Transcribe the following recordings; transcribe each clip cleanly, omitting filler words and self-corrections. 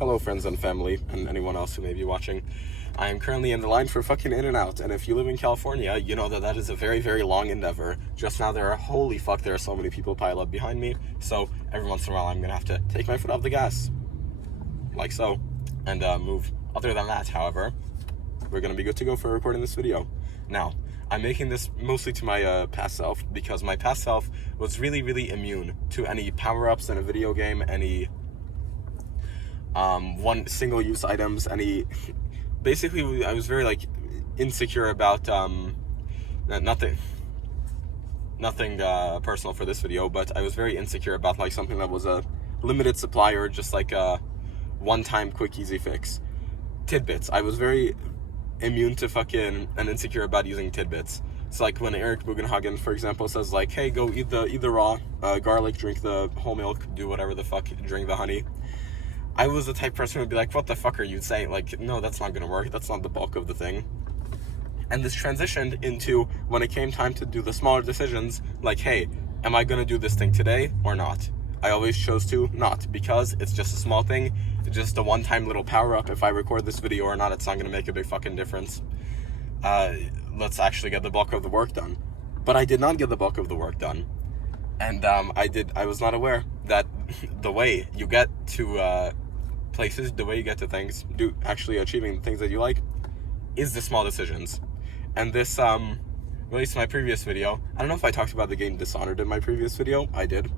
Hello friends and family, and anyone else who may be watching. I am currently in the line for fucking In-N-Out, and if you live in California, you know that is a very, very long endeavor. Just now there are so many people pile up behind me, so every once in a while I'm gonna have to take my foot off the gas. Like so. And move. Other than that, however, we're gonna be good to go for recording this video. Now, I'm making this mostly to my past self, because my past self was really, really immune to any power-ups in a video game, any one single-use items, basically I was very like insecure about nothing personal for this video, but I was very insecure about like something that was a limited supply or just like a one-time quick easy fix. Tidbits. I was very immune to fucking and insecure about using tidbits. So like when Eric Bugenhagen, for example, says like, hey, go eat the raw garlic, drink the whole milk, do whatever the fuck, drink the honey. I was the type of person who would be like, what the fuck are you saying? Like, no, that's not gonna work. That's not the bulk of the thing. And this transitioned into when it came time to do the smaller decisions, like, hey, am I gonna do this thing today or not? I always chose to not, because it's just a small thing. It's just a one-time little power-up. If I record this video or not, it's not gonna make a big fucking difference. Let's actually get the bulk of the work done. But I did not get the bulk of the work done. And I was not aware that the way you get to places, the way you get to things, actually achieving the things that you like, is the small decisions. And this relates to my previous video. I don't know if I talked about the game Dishonored in my previous video. I did.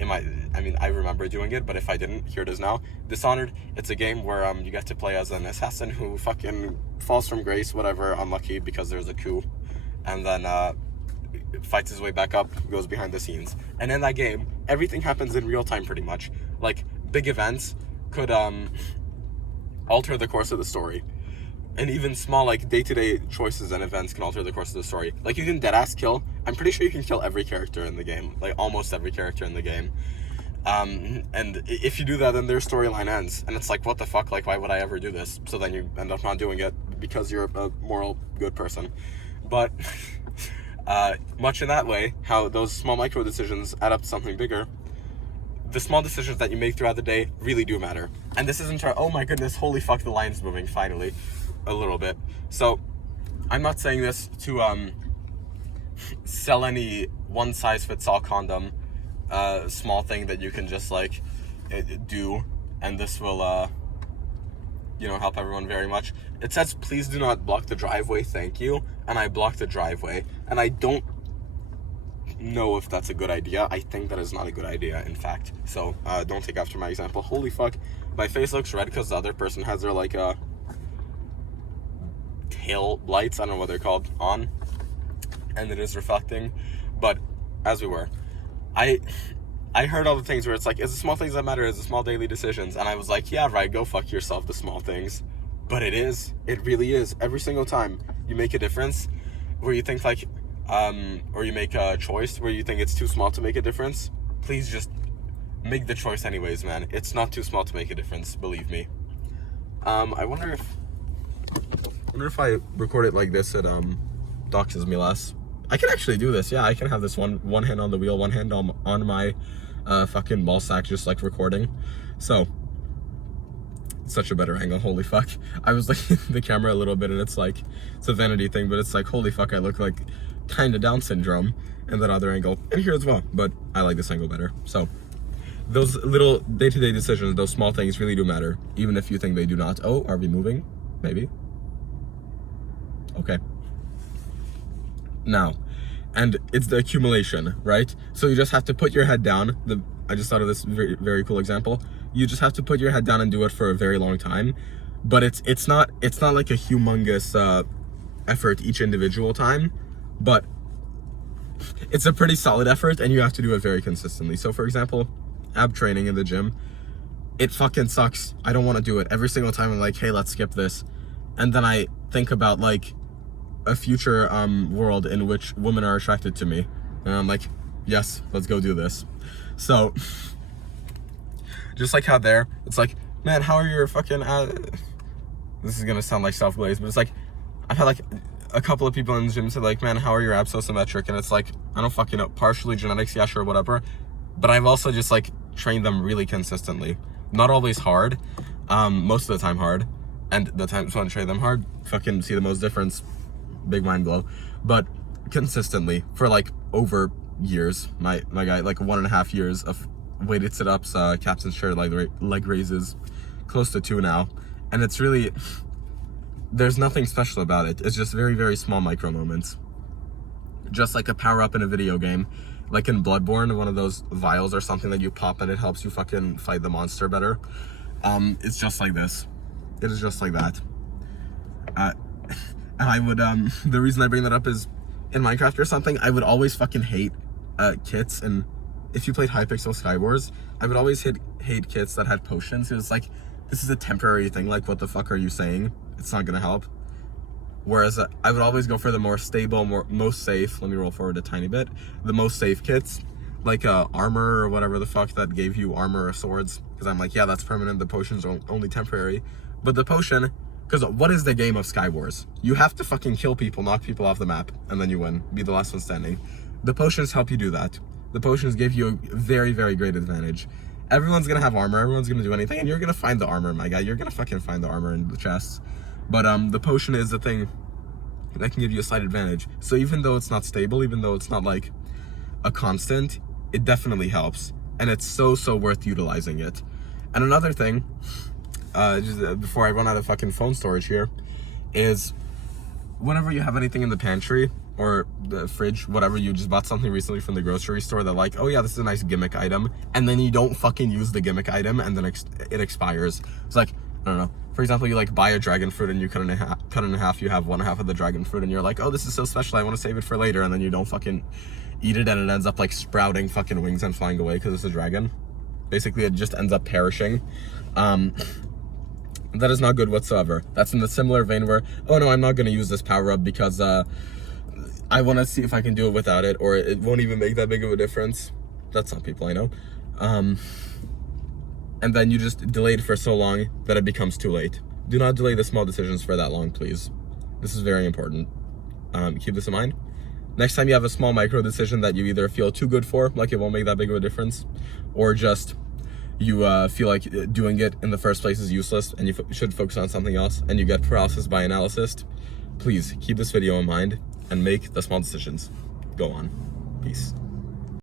I remember doing it, but if I didn't, here it is now. Dishonored, it's a game where you get to play as an assassin who fucking falls from grace, whatever, unlucky because there's a coup, and then fights his way back up, goes behind the scenes. And in that game, everything happens in real time pretty much. Like, big events could alter the course of the story. And even small, like, day-to-day choices and events can alter the course of the story. Like, you can deadass kill. I'm pretty sure you can kill every character in the game. Like, almost every character in the game. And if you do that, then their storyline ends. And it's like, what the fuck? Like, why would I ever do this? So then you end up not doing it because you're a moral, good person. But much in that way, how those small micro decisions add up to something bigger, the small decisions that you make throughout the day really do matter. And this isn't oh my goodness, holy fuck, the line's moving, finally. A little bit. So, I'm not saying this to sell any one-size-fits-all condom, small thing that you can just like do, and this will help everyone very much. It says, please do not block the driveway, thank you, and I blocked the driveway, and I don't know if that's a good idea. I think that is not a good idea, in fact. So don't take after my example. Holy fuck, my face looks red because the other person has their like tail lights, I don't know what they're called, on, and it is reflecting. But as we were, I heard all the things where it's like, it's the small things that matter, it's the small daily decisions, and I was like, yeah, right, go fuck yourself, the small things. But it really is. Every single time you make a difference where you think like or you make a choice where you think it's too small to make a difference, please just make the choice anyways, man. It's not too small to make a difference, believe me. I wonder if I record it like this, it doxes me less. I can actually do this, yeah. I can have this one hand on the wheel, one hand on my fucking ball sack, just like recording. So, such a better angle, holy fuck. I was looking at the camera a little bit and it's like, it's a vanity thing, but it's like, holy fuck, I look like kind of Down syndrome in that other angle, and here as well, but I like this angle better. So, those little day-to-day decisions, those small things really do matter, even if you think they do not. Oh, are we moving? Maybe. Okay. Now, and it's the accumulation, right? So you just have to put your head down. I just thought of this very, very cool example. You just have to put your head down and do it for a very long time. But it's not like a humongous effort each individual time, but it's a pretty solid effort, and you have to do it very consistently. So for example, ab training in the gym, it fucking sucks. I don't want to do it. Every single time I'm like, hey, let's skip this. And then I think about like a future world in which women are attracted to me, and I'm like, yes, let's go do this. So just like how there, it's like, man, how are your fucking this is gonna sound like self-glazed, but it's like, I've had like a couple of people in the gym say like, man, how are your abs so symmetric? And it's like, I don't fucking know, partially genetics, yeah, sure, whatever, but I've also just like trained them really consistently. Not always hard, Most of the time hard, and the times when I trade them hard, fucking see the most difference, big mind blow. But consistently for like over years, my guy, like 1.5 years of weighted sit-ups, captain's chair, leg raises, close to 2 now, and it's really, there's nothing special about it. It's just very, very small micro moments, just like a power up in a video game, like in Bloodborne, one of those vials or something that you pop and it helps you fucking fight the monster better. It's just like this. It is just like that. And I would, the reason I bring that up is in Minecraft or something, I would always fucking hate kits. And if you played Hypixel Skywars, I would always hate kits that had potions. It was like, this is a temporary thing. Like, what the fuck are you saying? It's not gonna help. Whereas I would always go for the more stable, most safe. Let me roll forward a tiny bit. The most safe kits, like armor or whatever the fuck that gave you armor or swords. Because I'm like, yeah, that's permanent. The potions are only temporary. But the potion, because what is the game of Skywars? You have to fucking kill people, knock people off the map, and then you win. Be the last one standing. The potions help you do that. The potions give you a very, very great advantage. Everyone's gonna have armor. Everyone's gonna do anything, and you're gonna find the armor, my guy. You're gonna fucking find the armor in the chests. But the potion is the thing that can give you a slight advantage. So even though it's not stable, even though it's not like a constant, it definitely helps, and it's so worth utilizing it. And another thing, just before I run out of fucking phone storage here, is whenever you have anything in the pantry or the fridge, whatever, you just bought something recently from the grocery store that like, oh yeah, this is a nice gimmick item, and then you don't fucking use the gimmick item, and then it expires. It's like, I don't know. For example, you like buy a dragon fruit and you cut it in half, you have 1/2 of the dragon fruit, and you're like, oh, this is so special, I want to save it for later, and then you don't fucking eat it, and it ends up like sprouting fucking wings and flying away because it's a dragon. Basically, it just ends up perishing. That is not good whatsoever. That's in the similar vein where, oh no, I'm not going to use this power up because I want to see if I can do it without it, or it won't even make that big of a difference. That's some people I know. And then you just delay it for so long that it becomes too late. Do not delay the small decisions for that long, please. This is very important. Keep this in mind. Next time you have a small micro decision that you either feel too good for, like it won't make that big of a difference, or just you feel like doing it in the first place is useless and you should focus on something else, and you get paralysis by analysis, please keep this video in mind and make the small decisions. Go on. Peace.